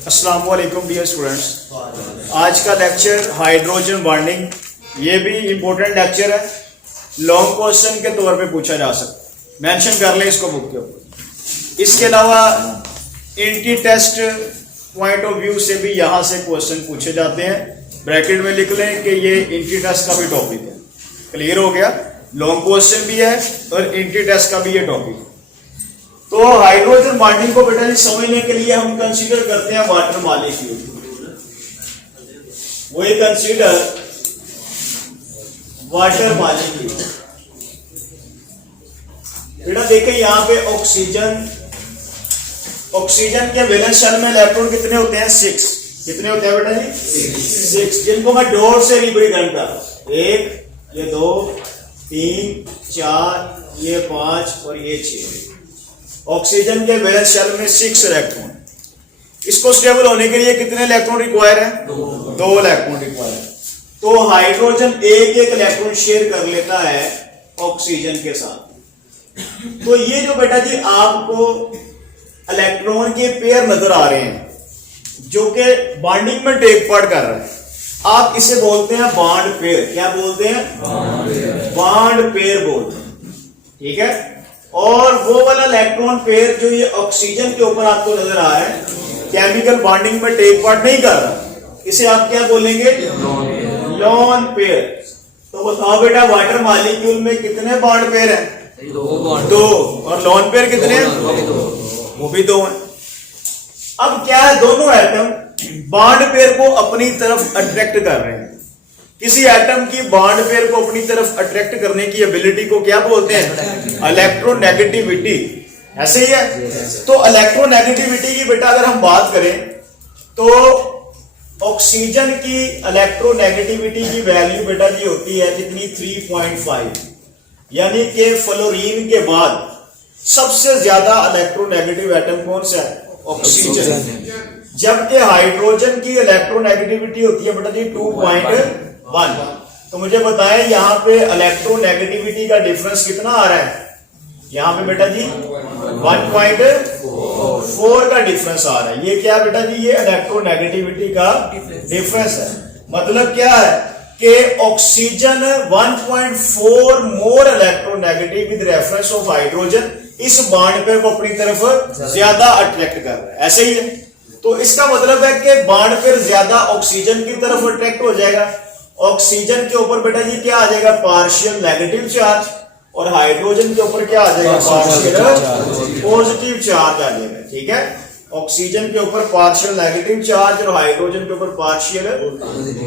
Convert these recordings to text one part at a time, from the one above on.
अस्सलाम वालेकुम dear students. आज का लेक्चर हाइड्रोजन बॉन्डिंग, ये भी इम्पोर्टेंट लेक्चर है। लॉन्ग क्वेश्चन के तौर पे पूछा जा सकता है, मेंशन कर लें इसको बुक के ऊपर। इसके अलावा इंटी टेस्ट पॉइंट ऑफ व्यू से भी यहाँ से क्वेश्चन पूछे जाते हैं। ब्रैकेट में लिख लें कि ये इंटी टेस्ट का भी टॉपिक है। क्लियर हो गया? लॉन्ग क्वेश्चन भी है और इंटी टेस्ट का भी ये टॉपिक है। तो हाइड्रोजन बॉन्डिंग को बेटा समझने के लिए हम कंसीडर करते हैं water molecule. We consider water molecule. बेटा देखें यहाँ पे ऑक्सीजन के वैलेंस शेल में इलेक्ट्रॉन कितने होते हैं? 6। कितने होते हैं बेटा जी? 6, जिनको मैं डॉट से रिप्रेजेंट कर रहा हूं। 1, ये 2, 3, 4, ये 5 और ये 6। ऑक्सीजन के वैलेंस शेल में 6 इलेक्ट्रॉन। इसको स्टेबल होने के लिए कितने इलेक्ट्रॉन रिक्वायर है? 2 इलेक्ट्रॉन रिक्वायर है। तो हाइड्रोजन एक इलेक्ट्रॉन शेयर कर लेता है ऑक्सीजन के साथ। तो ये जो बेटा जी आपको इलेक्ट्रॉन के पेयर नजर आ रहे हैं जो कि बॉन्डिंग में टेक पार्ट कर रहे हैं, आप इसे बोलते हैं बॉन्ड पेयर। क्या बोलते हैं? बॉन्ड पेयर बोलते हैं। ठीक है। और वो वाला इलेक्ट्रॉन पेयर जो ये ऑक्सीजन के ऊपर आपको नजर आ रहा है, केमिकल बॉन्डिंग में टेक पार्ट नहीं कर रहा, इसे आप क्या बोलेंगे? Lone pair. तो बताओ बेटा वाटर मॉलिक्यूल में कितने बॉन्ड पेयर हैं? 2। और लोन पेयर कितने हैं? वो भी 2 हैं। अब क्या है, दोनों एटम बॉन्ड पेयर को अपनी तरफ अट्रैक्ट कर रहे हैं। किसी एटम की बॉन्ड पेयर को अपनी तरफ अट्रैक्ट करने की एबिलिटी को क्या बोलते हैं? इलेक्ट्रोनेगेटिविटी। ऐसे ही है। तो इलेक्ट्रोनेगेटिविटी की बेटा अगर हम बात करें तो ऑक्सीजन की इलेक्ट्रोनेगेटिविटी की वैल्यू बेटा जी होती है कितनी? 3.5। यानी कि फ्लोरीन के बाद सबसे ज्यादा इलेक्ट्रोनेगेटिव एटम कौन सा है? ऑक्सीजन। जबकि हाइड्रोजन की इलेक्ट्रोनेगेटिविटी होती है बेटा जी 2.1। तो मुझे बताएं यहाँ पे इलेक्ट्रोनेगेटिविटी का डिफरेंस कितना आ रहा है? यहाँ पे बेटा जी 1.4 का डिफरेंस आ रहा है। ये क्या बेटा जी? ये इलेक्ट्रोनेगेटिविटी का डिफरेंस है। मतलब क्या है कि oxygen 1.4 more electronegative with reference of hydrogen इस बॉन्ड पेयर को अपनी तरफ ज्यादा अट्रैक्ट कर रहा है। ऐसे ही है। तो इसका मतलब है कि बॉन्ड पेयर ज्यादा ऑक्सीजन की तरफ अट्रैक्ट हो जाएगा। ऑक्सीजन के ऊपर बेटा जी क्या आ जाएगा? Partial negative charge. और हाइड्रोजन के ऊपर क्या आ जाएगा? पार्शियल पॉजिटिव चार्ज आ जाएगा। ठीक है। ऑक्सीजन के ऊपर पार्शियल नेगेटिव चार्ज और हाइड्रोजन के ऊपर पार्शियल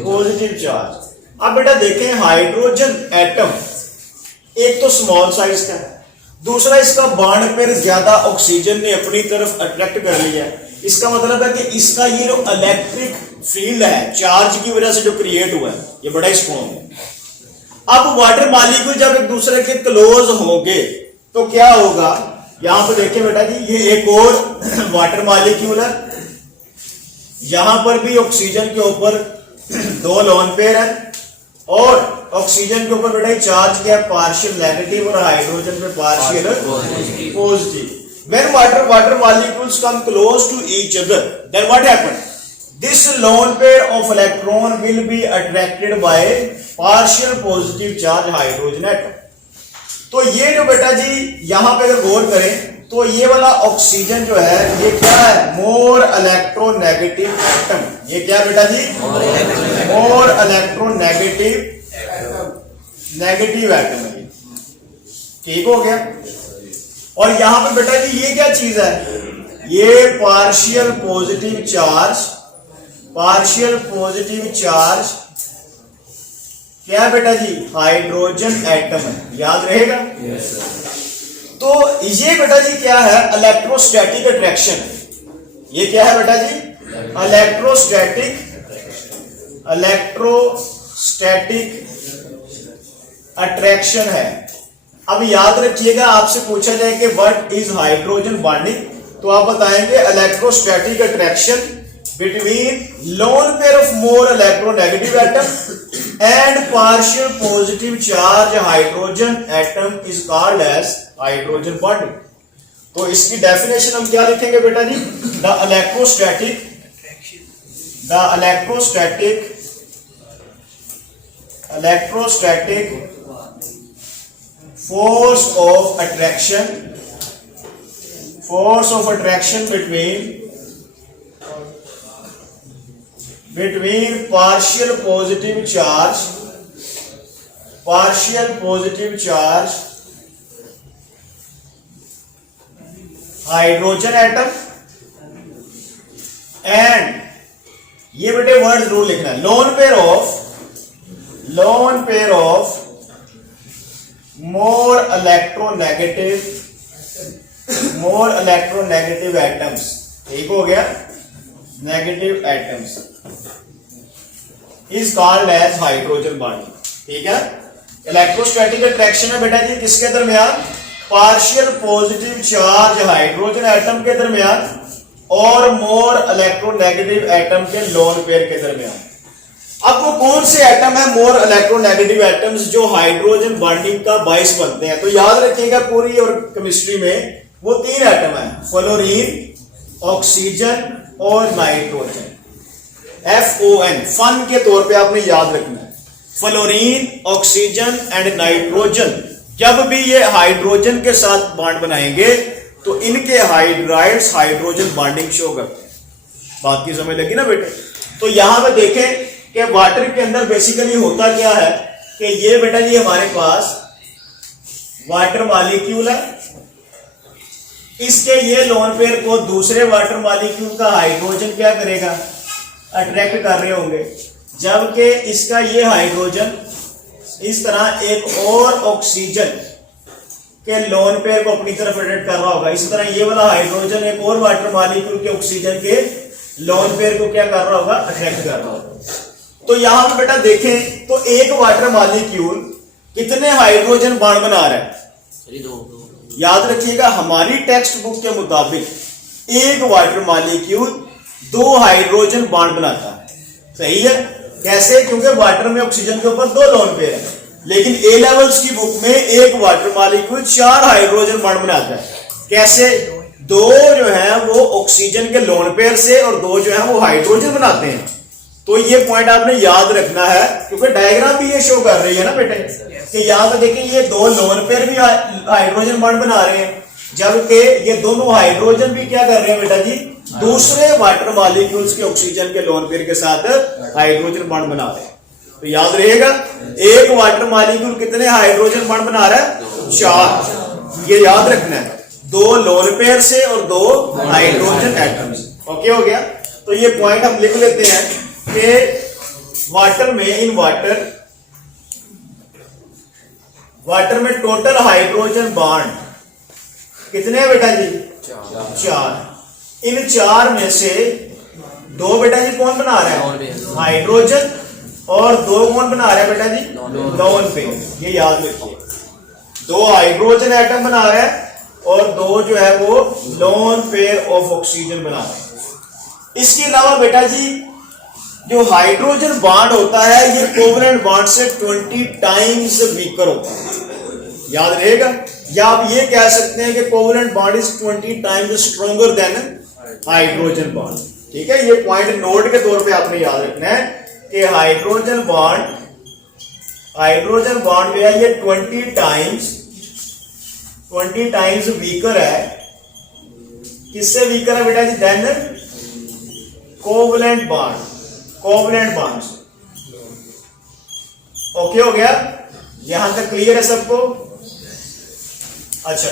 पॉजिटिव चार्ज। अब बेटा देखें, हाइड्रोजन एटम एक तो स्मॉल साइज का है, दूसरा इसका बॉन्ड पेयर ज्यादा ऑक्सीजन ने अपनी तरफ अट्रैक्ट कर लिया है। इसका मतलब है कि इसका ये जो इलेक्ट्रिक फील्ड है चार्ज की वजह से जो क्रिएट हुआ है, ये बड़ा स्ट्रॉन्ग है। अब वाटर मॉलिक्यूल जब एक दूसरे के क्लोज होंगे तो क्या होगा? यहां पर देखिए बेटा जी, ये एक और वाटर मॉलिक्यूल है। यहां पर भी ऑक्सीजन के ऊपर 2 लोन पेयर है और ऑक्सीजन के ऊपर बेटा चार्ज क्या है? पार्शियल नेगेटिव और हाइड्रोजन पे partial positive. When water molecules come close to each other, then what happens? This lone pair of electron will be attracted by partial positive charge hydrogen atom. तो ये जो बेटा जी यहां पे अगर गौर करें तो ये वाला ऑक्सीजन जो है ये क्या है? मोर इलेक्ट्रोनेगेटिव एटम। ये क्या बेटा जी? मोर इलेक्ट्रोनेगेटिव एटम है। ठीक हो गया। और यहां पे बेटा जी ये क्या चीज है? ये पार्शियल पॉजिटिव चार्ज क्या बेटा जी? हाइड्रोजन एटम है। याद रहेगा? तो ये बेटा जी क्या है? Electrostatic attraction. ये क्या है बेटा जी? इलेक्ट्रोस्टैटिक अट्रैक्शन है। अब याद रखिएगा, आपसे पूछा जाए कि व्हाट इज हाइड्रोजन बॉन्डिंग, तो आप बताएंगे electrostatic attraction between lone pair of more electronegative atom and partial positive charge hydrogen atom is called as hydrogen bonding. तो इसकी डेफिनेशन हम क्या लिखेंगे बेटा जी? The electrostatic the electrostatic force of attraction between partial positive charge hydrogen atom and, ये बेटे word जरूर लिखना है, lone pair of more electronegative atoms, ठीक हो गया, negative atoms is called as hydrogen bonding, ठीक है। इलेक्ट्रोस्टैटिक अट्रैक्शन है बेटा जी किसके दरमियान, partial positive charge hydrogen atom के दरमियान और मोर इलेक्ट्रोनेगेटिव एटम के लोन पेयर के दरमियान। अब वो कौन से एटम है मोर इलेक्ट्रोनेगेटिव एटम्स जो हाइड्रोजन बॉन्डिंग का बाइस बनते हैं, तो याद रखिएगा पूरी और केमिस्ट्री में वो 3 एटम है, फ्लोरीन, ऑक्सीजन और नाइट्रोजन, FON, फन के तौर पे आपने याद रखना है, फ्लोरीन, ऑक्सीजन एंड नाइट्रोजन। जब भी ये हाइड्रोजन के साथ बॉन्ड बनाएंगे तो इनके हाइड्राइड्स हाइड्रोजन बॉन्डिंग शो करते हैं। बात की समझ लगी ना बेटे। तो यहां पे देखें कि वाटर के अंदर बेसिकली होता क्या है कि ये बेटा जी हमारे पास वाटर मॉलिक्यूल है, इसके ये लोन पेयर को दूसरे वाटर मॉलिक्यूल का हाइड्रोजन क्या करेगा, अट्रैक्ट कर रहे होंगे, जबकि इसका ये हाइड्रोजन इस तरह एक और ऑक्सीजन के लोन पेयर को अपनी तरफ अट्रैक्ट कर रहा होगा। इसी तरह ये वाला हाइड्रोजन एक और वाटर मॉलिक्यूल के ऑक्सीजन के लोन पेयर को क्या कर रहा होगा, अट्रैक्ट कर रहा होगा। तो यहां पे बेटा देखें तो एक वाटर मॉलिक्यूल कितने हाइड्रोजन बॉन्ड बना रहा है, याद रखिएगा हमारी टेक्स्ट बुक के मुताबिक एक वाटर मॉलिक्यूल 2 हाइड्रोजन बॉन्ड बनाता है, सही है। कैसे, क्योंकि वाटर में ऑक्सीजन के ऊपर 2 लोन पेयर है, लेकिन ए लेवल्स की बुक में एक वाटर मॉलिक्यूल 4 हाइड्रोजन बॉन्ड बनाता है। कैसे, 2 जो है वो ऑक्सीजन के लोन पेयर से और 2 जो है वो हाइड्रोजन बनाते हैं। तो ये पॉइंट आपने याद रखना है, क्योंकि डायग्राम भी ये शो कर रही है ना बेटे कि यहां पे देखिए ये 2 लोन पेयर भी हाइड्रोजन बॉन्ड बना रहे हैं, जबकि ये दोनों हाइड्रोजन भी क्या कर रहे हैं बेटा जी, दूसरे वाटर मॉलिक्यूल्स के ऑक्सीजन के लोन पेयर के साथ हाइड्रोजन बॉन्ड बना रहे हैं। तो याद रहेगा एक वाटर मॉलिक्यूल कितने हाइड्रोजन बॉन्ड बना रहा है, 4, ये याद रखना है, 2 लोन पेयर से और 2 हाइड्रोजन एटम्स। ओके हो गया। तो ये पॉइंट हम लिख लेते हैं कि वाटर में टोटल हाइड्रोजन बॉन्ड कितने हैं बेटा जी, 4। इन 4 में से 2 बेटा जी कौन बना रहा है, हाइड्रोजन, और 2 कौन बना रहा है बेटा जी, लोन पेयर। ये याद रखिए 2 हाइड्रोजन एटम बना रहा है और 2 जो है वो लोन पेयर ऑफ ऑक्सीजन बना रहे हैं। इसके अलावा बेटा जी जो हाइड्रोजन बॉन्ड होता है ये कोवलेंट बॉन्ड से 20 टाइम्स वीकर होता है, याद रहेगा। या आप ये कह सकते हैं कि covalent bond is 20 times stronger than hydrogen bond, ठीक है। ये पॉइंट नोट के तौर पे आपने याद रखना है कि हाइड्रोजन बॉन्ड जो है ये 20 टाइम्स वीकर है। किससे वीकर है बेटा जी, देन कोवलेंट बॉन्ड से। ओके हो गया, यहां तक क्लियर है सबको। अच्छा,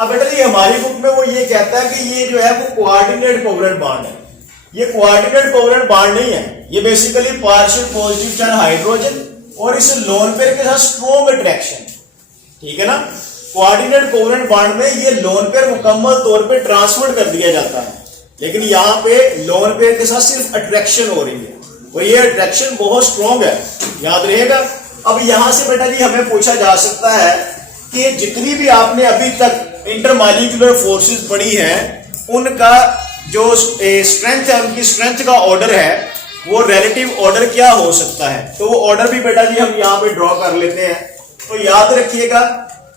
अब बेटा जी हमारी बुक में वो ये कहता है कि ये जो है वो कोऑर्डिनेट कोवलेंट बॉन्ड है। ये कोऑर्डिनेट कोवलेंट बॉन्ड नहीं है, ये basically partial positive charge hydrogen और इस लोन पेयर के साथ स्ट्रॉन्ग अट्रैक्शन, ठीक है ना। कोऑर्डिनेट कोवलेंट बॉन्ड में ये लोन पेयर मुकम्मल तौर पे ट्रांसफर कर दिया जाता है, लेकिन यहां पे लोन पेयर के साथ सिर्फ अट्रैक्शन हो रही है और ये अट्रैक्शन बहुत स्ट्रॉन्ग है, याद रहेगा। अब यहां से बेटा जी हमें पूछा जा सकता है कि जितनी भी आपने अभी तक इंटरमॉलिक्यूलर फोर्सेस पढ़ी हैं उनका जो स्ट्रेंथ है, उनकी स्ट्रेंथ का ऑर्डर है वो रिलेटिव ऑर्डर क्या हो सकता है। तो वो ऑर्डर भी बेटा जी हम यहाँ पे ड्रॉ कर लेते हैं। तो याद रखिएगा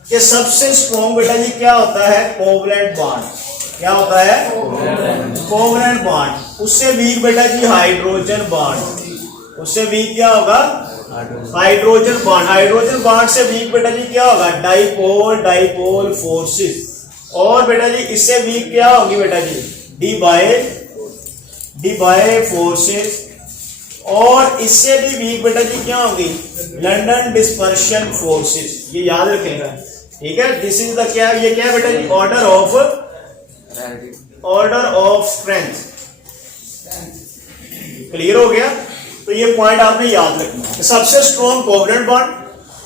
कि सबसे स्ट्रॉन्ग बेटा जी क्या होता है, कोवलेंट बॉन्ड। क्या होता है? Covalent bond. उससे वीक बेटा जी हाइड्रोजन बॉन्ड। उससे वीक क्या होगा? Hydrogen bond. हाइड्रोजन बॉन्ड से वीक बेटा जी क्या होगा? Dipole dipole forces. और बेटा जी इससे वीक क्या होगी बेटा जी? D bye forces. और इससे भी वीक बेटा जी क्या होगी? London dispersion forces. ये याद रखेगा, ठीक है। दिस इज द क्या, ये क्या बेटा जी? Order of strength. क्लियर हो गया? तो ये पॉइंट आपने याद रखना। सबसे स्ट्रॉन्ग कोवेलेंट बॉन्ड,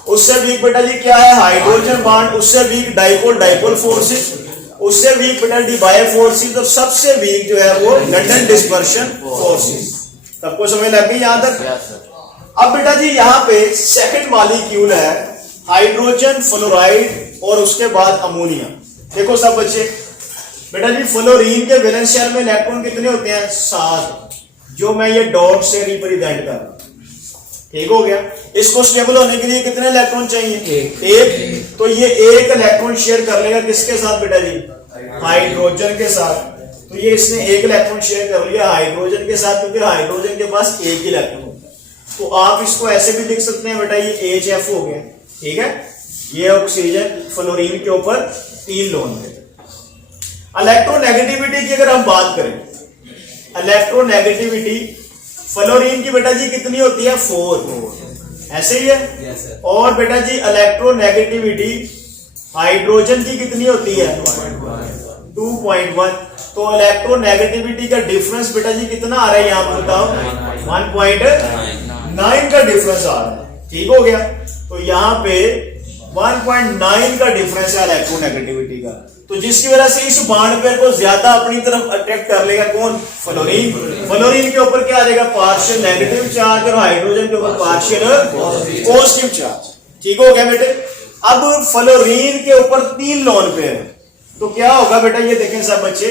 उससे वीक बेटा जी क्या है? Hydrogen bond. उससे वीक डाइपोल डाइपोल फोर्सेस। उससे वीक बेटा डी बाय फोर्सेस। और सबसे वीक जो है वो लंदन डिस्पर्शन फोर्सेस। सबको समझ लग गई यहां तक? अब बेटा जी यहां पे सेकंड मॉलिक्यूल है हाइड्रोजन फ्लोराइड और उसके बाद अमोनिया। देखो सब बच्चे, बेटा जी फ्लोरीन के वैलेंस शेल में इलेक्ट्रॉन कितने होते हैं? 7, जो मैं ये डॉट से रिप्रेजेंट कर रहा हूं। ठीक हो गया? इसको स्टेबल होने के लिए कितने इलेक्ट्रॉन चाहिए? एक। तो ये एक इलेक्ट्रॉन शेयर कर लेगा किसके साथ बेटा जी? हाइड्रोजन के साथ। तो ये इसने एक इलेक्ट्रॉन शेयर कर लिया हाइड्रोजन के साथ, क्योंकि हाइड्रोजन के पास एक ही इलेक्ट्रॉन होता है। तो आप इसको ऐसे भी लिख सकते हैं बेटा, ये HF हो गया, ठीक है। ये ऑक्सीजन फ्लोरीन के ऊपर 3 लोन है। इलेक्ट्रोनेगेटिविटी की अगर हम बात करें, इलेक्ट्रोनेगेटिविटी फ्लोरीन की बेटा जी कितनी होती है? 4। ऐसे ही है। और बेटा जी इलेक्ट्रोनेगेटिविटी हाइड्रोजन की कितनी होती है? 2.1। तो इलेक्ट्रोनेगेटिविटी का डिफरेंस बेटा जी कितना आ रहा है यहां पर बताओ? 1.9 का डिफरेंस आ रहा है। ठीक हो गया? तो यहां पे 1.9 का डिफरेंस है इलेक्ट्रोनेगेटिविटी का। तो जिसकी वजह से इस बॉन्ड पेयर को ज्यादा अपनी तरफ अट्रैक्ट कर लेगा कौन? फ्लोरीन। फ्लोरीन के ऊपर क्या आ जाएगा? Partial negative charge. और हाइड्रोजन के ऊपर पार्शियल पॉजिटिव चार्ज। ठीक हो गया बेटे? अब फ्लोरीन के ऊपर 3 लोन पेयर है, तो क्या होगा बेटा? ये देखें सब बच्चे,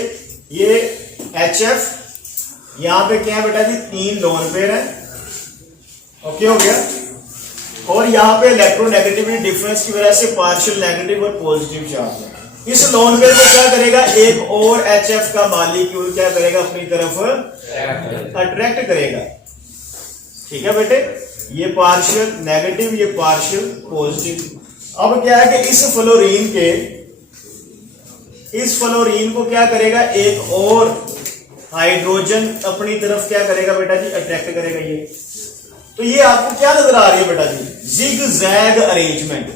ये HF, यहां पे क्या है बेटा जी? 3 लोन पेयर है। ओके हो गया? और यहां पे इलेक्ट्रोनेगेटिविटी डिफरेंस की वजह से पार्शियल नेगेटिव और पॉजिटिव चार्ज है। इस लोन पेयर को क्या करेगा? एक और HF का मॉलिक्यूल क्या करेगा? अपनी तरफ अट्रैक्ट करेगा। ठीक है बेटे? ये पार्शियल नेगेटिव, ये पार्शियल पॉजिटिव। अब क्या है कि इस फ्लोरीन को क्या करेगा? एक और हाइड्रोजन अपनी तरफ क्या करेगा बेटा जी? अट्रैक्ट करेगा। ये तो ये आपको क्या नजर आ रही है बेटा जी? Zigzag arrangement.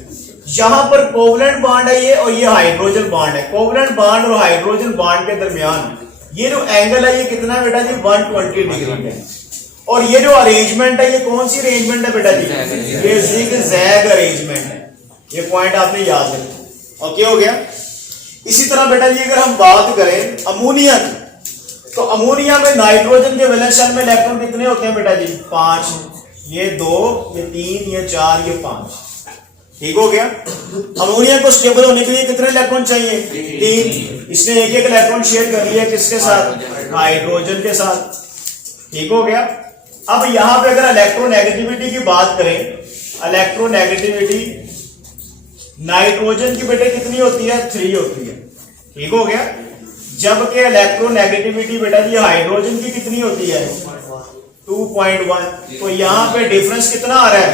यहां पर कोवेलेंट बॉन्ड है ये, और ये हाइड्रोजन बॉन्ड है। कोवेलेंट बॉन्ड और हाइड्रोजन बॉन्ड के दरमियान ये जो एंगल है ये कितना है बेटा जी? 120 डिग्री है। और ये जो अरेंजमेंट है ये कौन सी अरेंजमेंट है बेटा जी? ये जिग-जैग अरेंजमेंट है। ये पॉइंट आपने याद रखना। ओके हो गया? इसी तरह बेटा जी अगर हम बात करें अमोनिया की, तो अमोनिया में नाइट्रोजन के वैलेंस शेल में इलेक्ट्रॉन कितने होते हैं बेटा जी? 5। ये 2, ये 3, ये 4, ये 5। ठीक हो गया? अमोनिया को स्टेबल होने के लिए कितने इलेक्ट्रॉन चाहिए? 3। इसने एक एक इलेक्ट्रॉन शेयर कर लिया किसके साथ? हाइड्रोजन के साथ। ठीक हो गया? अब यहां पे अगर इलेक्ट्रोनेगेटिविटी की बात करें, इलेक्ट्रोनेगेटिविटी नाइट्रोजन की बेटे कितनी होती है? 3 होती है। ठीक हो गया? जबकि इलेक्ट्रोनेगेटिविटी बेटा जी हाइड्रोजन की कितनी होती है? 2.1। तो यहां पे डिफरेंस कितना आ रहा है?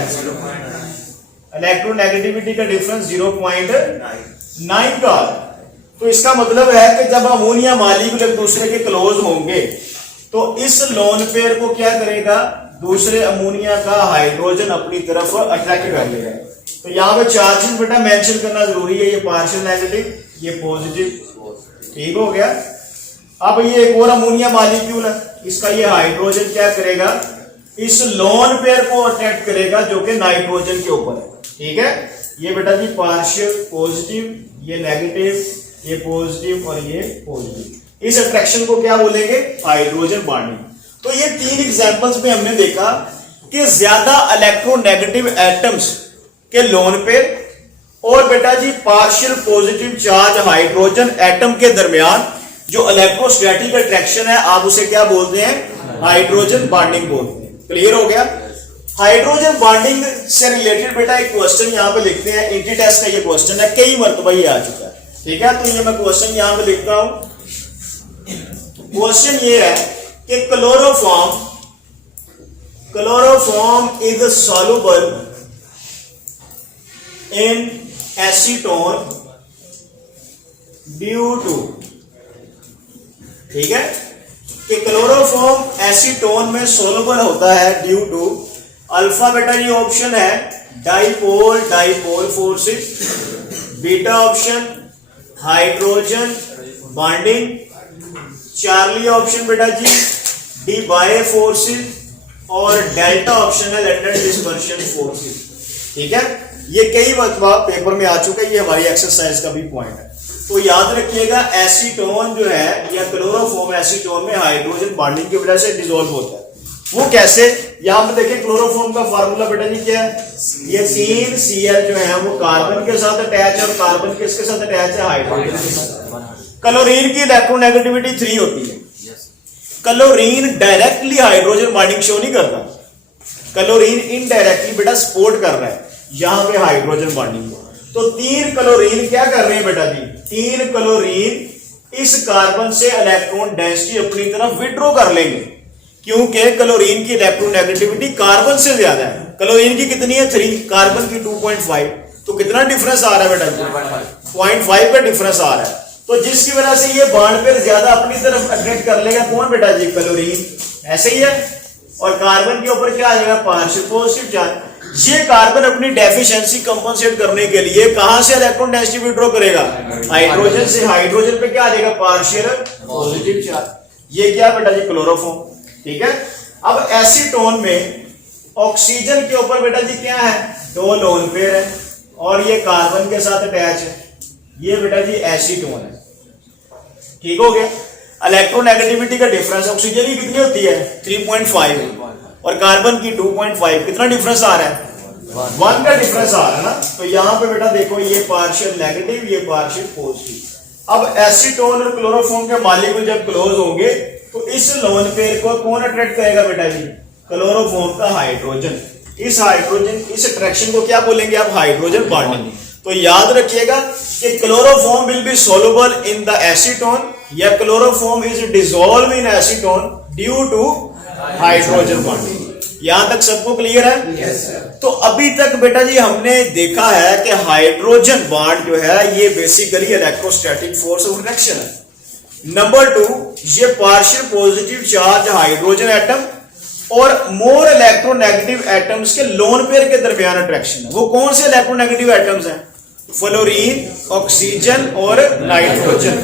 इलेक्ट्रोनेगेटिविटी का डिफरेंस 0.9 का आ रहा है। तो इसका मतलब है कि जब अमोनिया मॉलिक्यूल एक दूसरे के क्लोज होंगे तो इस लोन पेयर को क्या करेगा? दूसरे अमोनिया का हाइड्रोजन अपनी तरफ अट्रैक्ट कर लेगा। तो यहां पे चार्जेस बेटा मेंशन करना जरूरी है। ये पार्शियल नेगेटिव, ये पॉजिटिव। ठीक हो गया? अब ये एक और अमोनिया मॉलिक्यूल है, इसका ये हाइड्रोजन क्या करेगा? इस लोन पेयर को अट्रैक्ट करेगा जो कि नाइट्रोजन के ऊपर है। ठीक है? ये बेटा जी पार्शियल पॉजिटिव, ये नेगेटिव, ये पॉजिटिव और ये पॉजिटिव। इस अट्रैक्शन को क्या बोलेंगे? Hydrogen bonding. तो ये 3 एग्जांपल्स में हमने देखा कि ज्यादा इलेक्ट्रोनेगेटिव एटम्स के लोन पेयर और बेटा जी partial positive charge hydrogen atom के दरमियान जो इलेक्ट्रोस्टैटिक अट्रैक्शन है, आप उसे क्या बोलते हैं? हाइड्रोजन बॉन्डिंग बोलते हैं। क्लियर हो गया? हाइड्रोजन बॉन्डिंग से रिलेटेड बेटा एक क्वेश्चन यहां पे लिखते हैं। इंटी टेस्ट का ये क्वेश्चन है, कई मरतबा ये आ चुका है। ठीक है? तो ये मैं क्वेश्चन यहां पे लिखता हूं क्वेश्चन ये है कि chloroform is soluble in acetone due to, ठीक है, कि क्लोरोफॉर्म एसीटोन में सोलुबल होता है ड्यू टू अल्फा बेटा ये ऑप्शन है dipole forces, beta option hydrogen bonding, Charlie option बेटा जी डी बाय फोर्सेस और डेल्टा ऑप्शन है लैटेंट डिस्पर्शन फोर्सेस, ठीक है। ये कई बार पेपर में आ चुका है, ये हमारी एक्सरसाइज का भी पॉइंट है। तो याद रखिएगा एसीटोन जो है या क्लोरोफॉर्म एसीटोन में हाइड्रोजन बॉन्डिंग की वजह से डिसॉल्व होता है। वो कैसे, यहां पे देखिए क्लोरोफॉर्म का फार्मूला बेटा जी क्या है, ये 3 Cl जो है वो कार्बन के साथ अटैच है और कार्बन किसके साथ अटैच है, हाइड्रोजन के साथ। क्लोरीन की इलेक्ट्रोनेगेटिविटी 3 होती है। Chlorine directly hydrogen bonding show नहीं करता, क्लोरीन इनडायरेक्टली बेटा सपोर्ट कर रहा है यहां पे हाइड्रोजन बॉन्डिंग को। तो 3 क्लोरीन क्या कर रहे हैं बेटा जी, 3 क्लोरीन इस कार्बन से इलेक्ट्रॉन डेंसिटी अपनी तरफ विड्रॉ कर लेंगे, क्योंकि क्लोरीन की इलेक्ट्रोनेगेटिविटी कार्बन से ज्यादा है। क्लोरीन की कितनी है 3, कार्बन की 2.5, तो कितना डिफरेंस आ रहा है बेटा जी, 0.5 का डिफरेंस आ रहा है। तो जिसकी वजह से ये बॉन्ड पे ज्यादा अपनी तरफ अट्रैक्ट कर लेगा कौन बेटा जी, क्लोरीन, ऐसे ही है। और कार्बन के ऊपर क्या आ जाएगा, पार्शियल पॉजिटिव चार्ज। ये कार्बन अपनी डेफिशिएंसी कंपनसेट करने के लिए कहां से इलेक्ट्रॉन डेंसिटी विड्रॉ करेगा, हाइड्रोजन से। हाइड्रोजन पे क्या आ जाएगा, पार्शियल पॉजिटिव चार्ज। ये क्या बेटा जी, क्लोरोफॉर्म, ठीक है। अब एसीटोन में ऑक्सीजन के ऊपर बेटा जी क्या है, 2 लोन पेयर है और ये कार्बन के साथ अटैच है, ये बेटा जी एसीटोन है, ठीक हो गया। इलेक्ट्रोनेगेटिविटी का डिफरेंस ऑक्सीजन की कितनी होती है 3.5 और कार्बन की 2.5, कितना डिफरेंस आ रहा है, 1 का डिफरेंस आ रहा है ना। तो यहां पे बेटा देखो ये पार्शियल नेगेटिव ये पार्शियल पॉजिटिव। अब एसीटोन और क्लोरोफॉर्म के मॉलिक्यूल जब क्लोज होंगे तो इस लोन पेयर को कौन अट्रैक्ट करेगा बेटा जी, क्लोरोफॉर्म का हाइड्रोजन। इस हाइड्रोजन इस अट्रैक्शन को क्या बोलेंगे आप, हाइड्रोजन बॉन्डिंग। तो याद रखिएगा कि chloroform will be soluble in the acetone या chloroform is dissolve in acetone due to hydrogen bonding. यहां तक सबको क्लियर है? yes, sir. तो अभी तक बेटा जी हमने देखा है कि हाइड्रोजन बॉन्ड जो है ये basically electrostatic force of reaction है। नंबर 2, ये partial positive charge hydrogen atom और मोर इलेक्ट्रोनेगेटिव एटम्स के लोन पेयर के दरमियान अट्रैक्शन है। वो कौन से इलेक्ट्रोनेगेटिव एटम्स हैं, फ्लोरीन, ऑक्सीजन और नाइट्रोजन।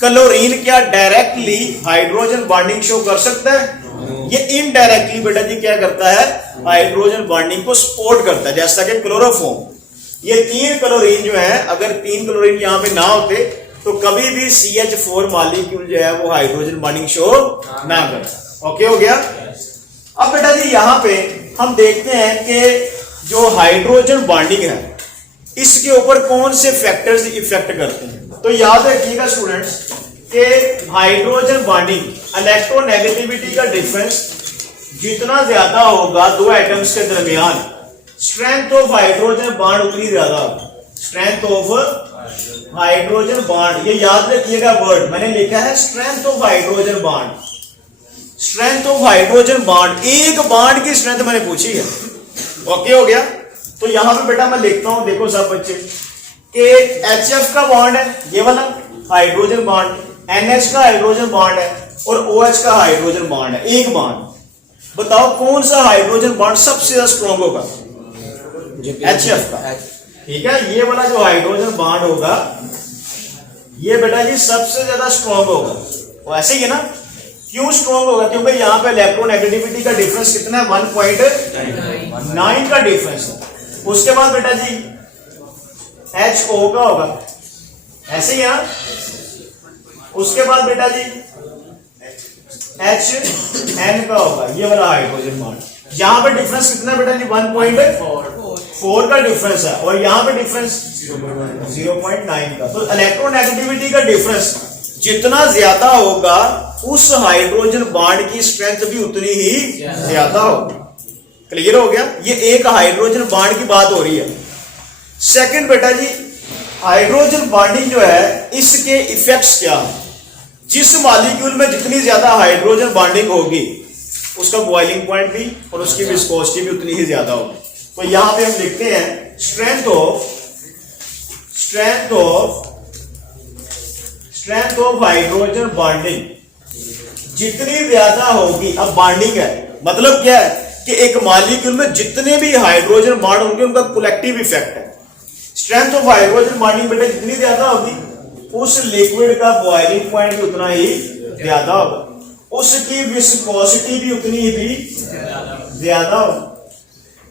क्लोरीन क्या डायरेक्टली हाइड्रोजन बॉन्डिंग शो कर सकता है, ये इनडायरेक्टली बेटा जी क्या करता है, हाइड्रोजन बॉन्डिंग को सपोर्ट करता है, जैसा कि क्लोरोफॉर्म। ये 3 क्लोरीन जो है, अगर 3 क्लोरीन यहां पे ना होते तो कभी भी CH4 मॉलिक्यूल जो है वो हाइड्रोजन बॉन्डिंग शो ना करता। ओके हो गया। अब बेटा जी यहां पे हम देखते हैं कि जो हाइड्रोजन बॉन्डिंग है इसके ऊपर कौन से फैक्टर्स इफेक्ट करते हैं। तो याद रखिएगा स्टूडेंट्स कि हाइड्रोजन बॉन्डिंग इलेक्ट्रोनेगेटिविटी का डिफरेंस जितना ज्यादा होगा दो एटम्स के दरमियान, स्ट्रेंथ ऑफ हाइड्रोजन बॉन्ड उतनी ज्यादा होगी। स्ट्रेंथ ऑफ हाइड्रोजन बॉन्ड, ये याद रखिएगा वर्ड मैंने लिखा है strength of hydrogen bond. Strength of hydrogen bond, एक बॉन्ड की स्ट्रेंथ मैंने पूछी है। ओके हो गया। तो यहां पे बेटा मैं लिखता हूं, देखो सब बच्चे कि HF का बॉन्ड है ये वाला हाइड्रोजन बॉन्ड, NH का हाइड्रोजन बॉन्ड है और OH का हाइड्रोजन बॉन्ड है, एक बॉन्ड। बताओ कौन सा हाइड्रोजन बॉन्ड सबसे ज्यादा स्ट्रॉन्ग होगा, HF का, ठीक है। ये वाला जो हाइड्रोजन बॉन्ड होगा ये बेटा जी सबसे ज्यादा स्ट्रॉन्ग होगा। वो ऐसे ही है ना, क्यों स्ट्रॉन्ग होगा, क्योंकि यहां पे इलेक्ट्रोनेगेटिविटी का डिफरेंस कितना है 1.9 का डिफरेंस है। उसके बाद बेटा जी HO का होगा, ऐसे ही है ना। उसके बाद बेटा जी HN का होगा, ये वाला हाइड्रोजन बॉन्ड। यहां पे डिफरेंस कितना बेटा जी 1.4 का डिफरेंस है और यहां पे डिफरेंस 0.9 का। तो इलेक्ट्रोनेगेटिविटी का डिफरेंस जितना ज्यादा होगा उस हाइड्रोजन बॉन्ड की स्ट्रेंथ भी उतनी ही ज्यादा होगी। क्लियर हो गया। ये एक हाइड्रोजन बॉन्ड की बात हो रही है। सेकंड बेटा जी हाइड्रोजन बॉन्डिंग जो है इसके इफेक्ट्स क्या है। जिस मॉलिक्यूल में जितनी ज्यादा हाइड्रोजन बॉन्डिंग होगी उसका बॉइलिंग पॉइंट भी और उसकी विस्कोसिटी भी उतनी ही ज्यादा होगी। तो यहां पे हम लिखते हैं स्ट्रेंथ ऑफ हाइड्रोजन बॉन्डिंग जितनी ज्यादा होगी। अब बॉन्डिंग है मतलब क्या है कि एक मॉलिक्यूल में जितने भी हाइड्रोजन बॉन्ड होंगे उनका कलेक्टिव इफेक्ट है। स्ट्रेंथ ऑफ हाइड्रोजन बॉन्डिंग बेटा जितनी ज्यादा होगी उस लिक्विड का बॉइलिंग पॉइंट भी उतना ही ज्यादा होगा, उसकी विस्कोसिटी भी उतनी ही ज्यादा होगी।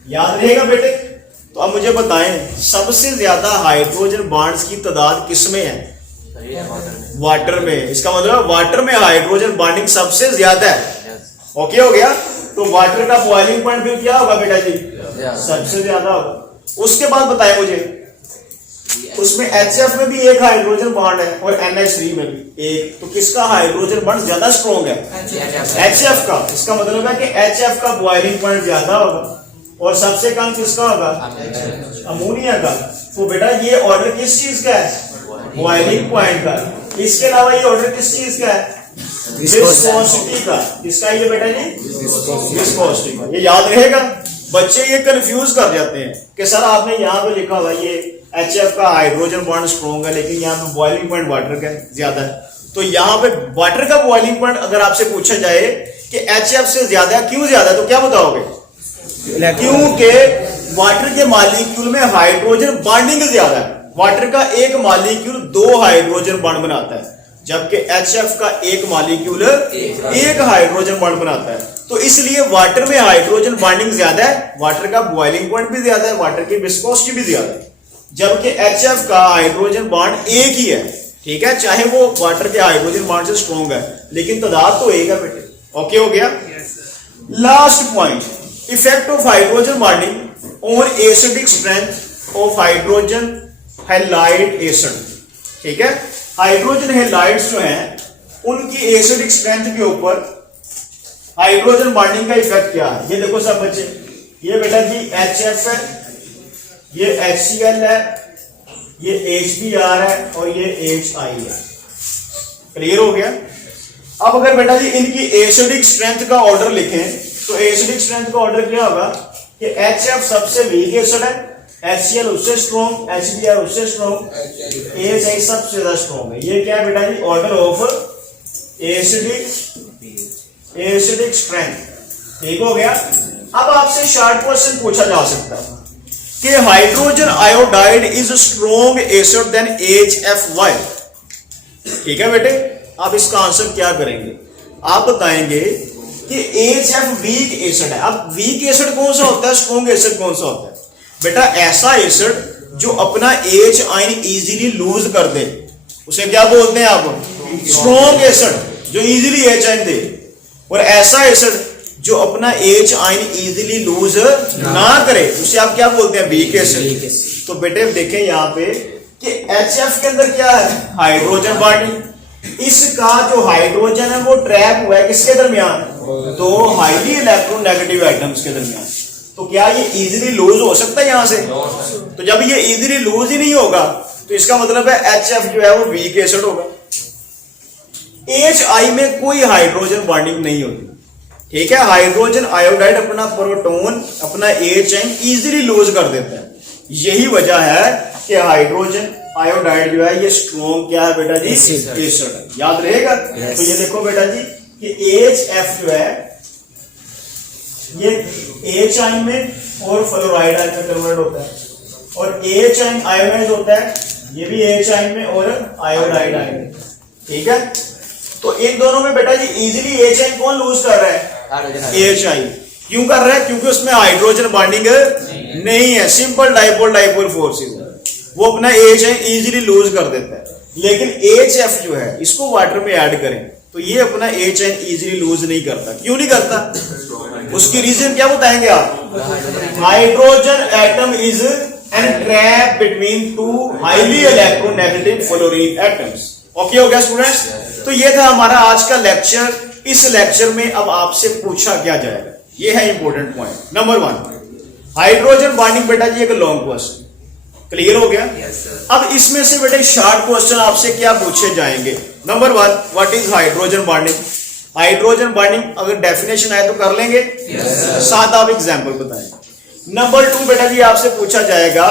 याद रहेगा बेटे। तो अब मुझे बताएं सबसे ज्यादा हाइड्रोजन बॉन्ड्स की तादाद किसमें है? वाटर में। इसका मतलब वाटर में हाइड्रोजन बॉन्डिंग सबसे ज्यादा है। ओके हो गया। तो वाटर का बॉइलिंग पॉइंट भी क्या होगा बेटा जी? सबसे ज्यादा होगा। उसके बाद बताएं मुझे उसमें HF में भी एक हाइड्रोजन बॉन्ड है और NH3 में भी एक, तो किसका हाइड्रोजन बॉन्ड ज्यादा स्ट्रॉन्ग है? HF का। इसका मतलब है कि HF का बॉइलिंग पॉइंट ज्यादा होगा और सबसे कम किसका होगा? अमोनिया का। तो बेटा ये ऑर्डर किस चीज का है? बॉइलिंग पॉइंट का। इसके अलावा ये ऑर्डर किस चीज का है? विस्कोसिटी का। किसका ये बेटा जी? विस्कोसिटी का। ये याद रहेगा। बच्चे ये कंफ्यूज कर जाते हैं कि सर आपने यहाँ पे लिखा हुआ ये HF का हाइड्रोजन बॉन्ड स्ट्रॉन्ग है लेकिन यहाँ पे बॉइलिंग पॉइंट वाटर का ज्यादा है। तो यहाँ पे वाटर का बॉइलिंग पॉइंट अगर आपसे पूछा जाए कि HF से ज्यादा क्यों ज्यादा है तो क्या बताओगे? क्योंकि वाटर के मॉलिक्यूल में हाइड्रोजन बॉन्डिंग ज्यादा है। वाटर का एक मॉलिक्यूल 2 हाइड्रोजन बॉन्ड बनाता है जबकि HF का एक मॉलिक्यूल एक हाइड्रोजन बॉन्ड बनाता है। तो इसलिए वाटर में हाइड्रोजन बॉन्डिंग ज्यादा है, वाटर का बॉइलिंग पॉइंट भी ज्यादा है, वाटर की विस्कोसिटी भी ज्यादा है। जबकि HF का हाइड्रोजन बॉन्ड एक ही है, ठीक है, चाहे वो वाटर के हाइड्रोजन बॉन्ड से स्ट्रॉन्ग है लेकिन तादाद तो एक है बेटे। ओके हो गया। Last point, effect of hydrogen bonding on acidic strength of hydrogen halide acid. ठीक है, हाइड्रोजन हैलाइड्स जो हैं उनकी एसिडिक स्ट्रेंथ के ऊपर हाइड्रोजन बॉन्डिंग का इफेक्ट क्या है? ये देखो सब बच्चे, ये बेटा जी HF है, ये HCl है, ये HBr है और ये HI है। क्लियर हो गया। अब अगर बेटा जी इनकी एसिडिक स्ट्रेंथ का ऑर्डर लिखें तो एसिडिक स्ट्रेंथ का ऑर्डर क्या होगा कि HF सबसे वीक एसिड है, HCl उससे स्ट्रॉन्ग, HBr उससे स्ट्रॉन्ग, HI सबसे ज्यादा स्ट्रॉन्ग है। ये क्या है बेटा जी? Order of acidic strength. ठीक हो गया। अब आपसे शॉर्ट क्वेश्चन पूछा जा सकता है कि hydrogen iodide is strong acid than HFY। ठीक है बेटे, आप इसका आंसर क्या करेंगे? आप बताएंगे कि HF वीक एसिड है। अब वीक एसिड कौन सा होता है, स्ट्रॉन्ग एसिड कौन सा होता है? बेटा ऐसा एसिड जो अपना H आयन इजीली लूज कर दे उसे क्या बोलते हैं आप? स्ट्रॉन्ग एसिड जो इजीली H आयन दे। और ऐसा एसिड जो अपना H आयन इजीली लूज ना करे उसे आप क्या बोलते हैं? Weak acid. तो बेटे देखें यहाँ पे कि HF के अंदर क्या है? Hydrogen bonding. इसका जो हाइड्रोजन है वो ट्रैप हुआ है किसके दरमियान? 2 हाईली इलेक्ट्रोनेगेटिव एटम्स के दरमियान। तो क्या ये इजीली लूज हो सकता है यहां से? तो जब ये इजीली लूज ही नहीं होगा तो इसका मतलब है HF जो है वो वीक एसिड होगा। HI में कोई हाइड्रोजन बॉन्डिंग नहीं होती। ठीक है, हाइड्रोजन आयोडाइड अपना प्रोटॉन अपना H आयन इजीली लूज कर देता है। यही वजह है कि हाइड्रोजन आयोडाइड जो है ये स्ट्रॉन्ग क्या है बेटा जी? एसिड है। याद रहेगा। तो ये देखो बेटा जी कि HF जो है ये H आयन में और फ्लोराइड आयन में कन्वर्ट होता है और H आयन आयोनाइज होता है, ये भी H आयन में और आयोडाइड आयन में। ठीक है, तो इन दोनों में बेटा जी इजीली H आयन कौन लूज कर रहा है? HI। क्यों कर रहा है? क्योंकि उसमें हाइड्रोजन बॉन्डिंग नहीं है, सिंपल डाइपोल फोर्सेस, वो अपना H आयन इजीली लूज कर देता है। लेकिन HF जो है इसको वाटर में ऐड करें तो ये अपना H आयन इजीली लूज नहीं करता। क्यों नहीं करता? उसकी रीजन क्या बताएंगे आप? Hydrogen atom is entrapped between 2 highly electronegative fluorine atoms. Okay हो गया स्टूडेंट्स। तो ये था हमारा आज का लेक्चर। इस लेक्चर में अब आपसे पूछा क्या जाएगा, ये है important point number 1, hydrogen bonding बेटा जी एक लॉन्ग क्वेश्चन। क्लियर हो गया। अब इसमें से बेटे शॉर्ट क्वेश्चन आपसे क्या पूछे जाएंगे? Number 1, what is hydrogen bonding? Hydrogen bonding अगर डेफिनेशन आए तो कर लेंगे, साथ आप एग्जाम्पल बताएं। नंबर 2 बेटा जी आपसे पूछा जाएगा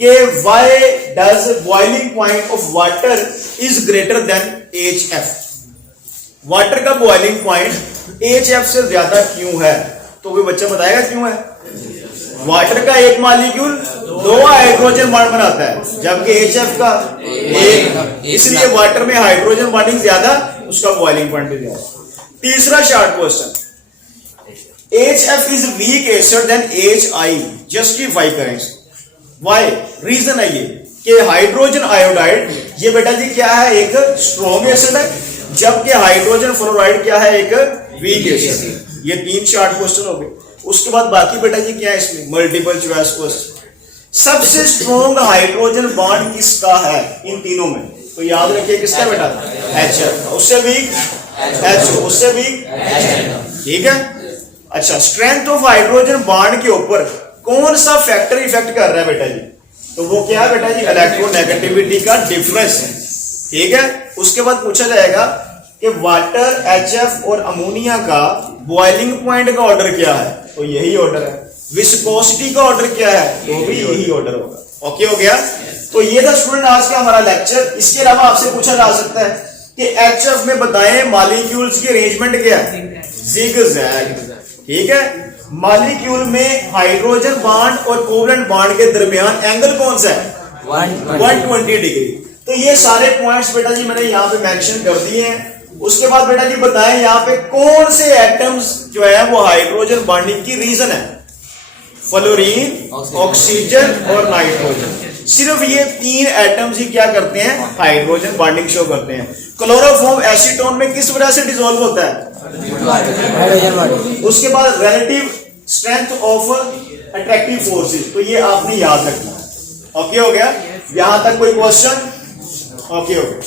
कि why does boiling point of water is greater than HF? Water का बॉइलिंग पॉइंट HF से ज्यादा क्यों है? तो कोई बच्चा बताएगा क्यों है? वाटर का एक मॉलिक्यूल 2 हाइड्रोजन बॉन्ड बनाता है जबकि HF का 1, इसलिए वाटर में हाइड्रोजन बॉन्डिंग ज्यादा, उसका बॉइलिंग पॉइंट भी ज्यादा। तीसरा short question, HF is weak acid than HI, justify करें। वाई? रीजन है ये कि हाइड्रोजन आयोडाइड ये बेटा जी क्या है, एक स्ट्रॉन्ग एसिड है, जबकि हाइड्रोजन फ्लोराइड क्या है, एक वीक एसिड। ये 3 शॉर्ट क्वेश्चन हो गए। उसके बाद बाकी बेटा जी क्या है इसमें, मल्टीपल चॉइस क्वेश्चन। सबसे स्ट्रॉन्ग हाइड्रोजन बॉन्ड किसका है इन तीनों में? तो याद रखिए किसका बेटा, HF। उससे वीक HO, उससे वीक, ठीक है। अच्छा, स्ट्रेंथ ऑफ हाइड्रोजन बॉन्ड के ऊपर कौन सा फैक्टर इफेक्ट कर रहा है बेटा जी? तो वो क्या है बेटा जी, इलेक्ट्रोनेगेटिविटी का डिफरेंस है, ठीक है। उसके बाद पूछा जाएगा कि वाटर, HF और अमोनिया का बॉइलिंग पॉइंट का ऑर्डर क्या है? तो यही ऑर्डर है। विस्कोसिटी का ऑर्डर क्या है? तो भी यही ऑर्डर होगा। ओके हो गया। तो ये था स्टूडेंट आज का हमारा लेक्चर। इसके अलावा आपसे पूछा जा सकता है कि HF में बताएं मॉलिक्यूल्स की अरेंजमेंट क्या है? जिगजैग, ठीक है। मॉलिक्यूल में हाइड्रोजन बॉन्ड और कोवेलेंट बॉन्ड के दरमियान एंगल कौन सा है? 120 डिग्री। तो ये सारे पॉइंट्स बेटा जी मैंने यहाँ पे मेंशन कर दिए हैं। उसके बाद बेटा जी बताएं यहाँ पे कौन से एटम्स जो है वो हाइड्रोजन बॉन्डिंग की रीजन है? फ्लोरीन, ऑक्सीजन और नाइट्रोजन। सिर्फ ये 3 एटम्स ही क्या करते हैं? हाइड्रोजन बॉन्डिंग शो करते हैं। क्लोरोफॉर्म एसीटोन में किस वजह से डिसॉल्व होता है? उसके बाद relative strength of attractive forces, तो ये आपने याद रखना है। ओके हो गया? यहां तक कोई क्वेश्चन? ओके हो गया।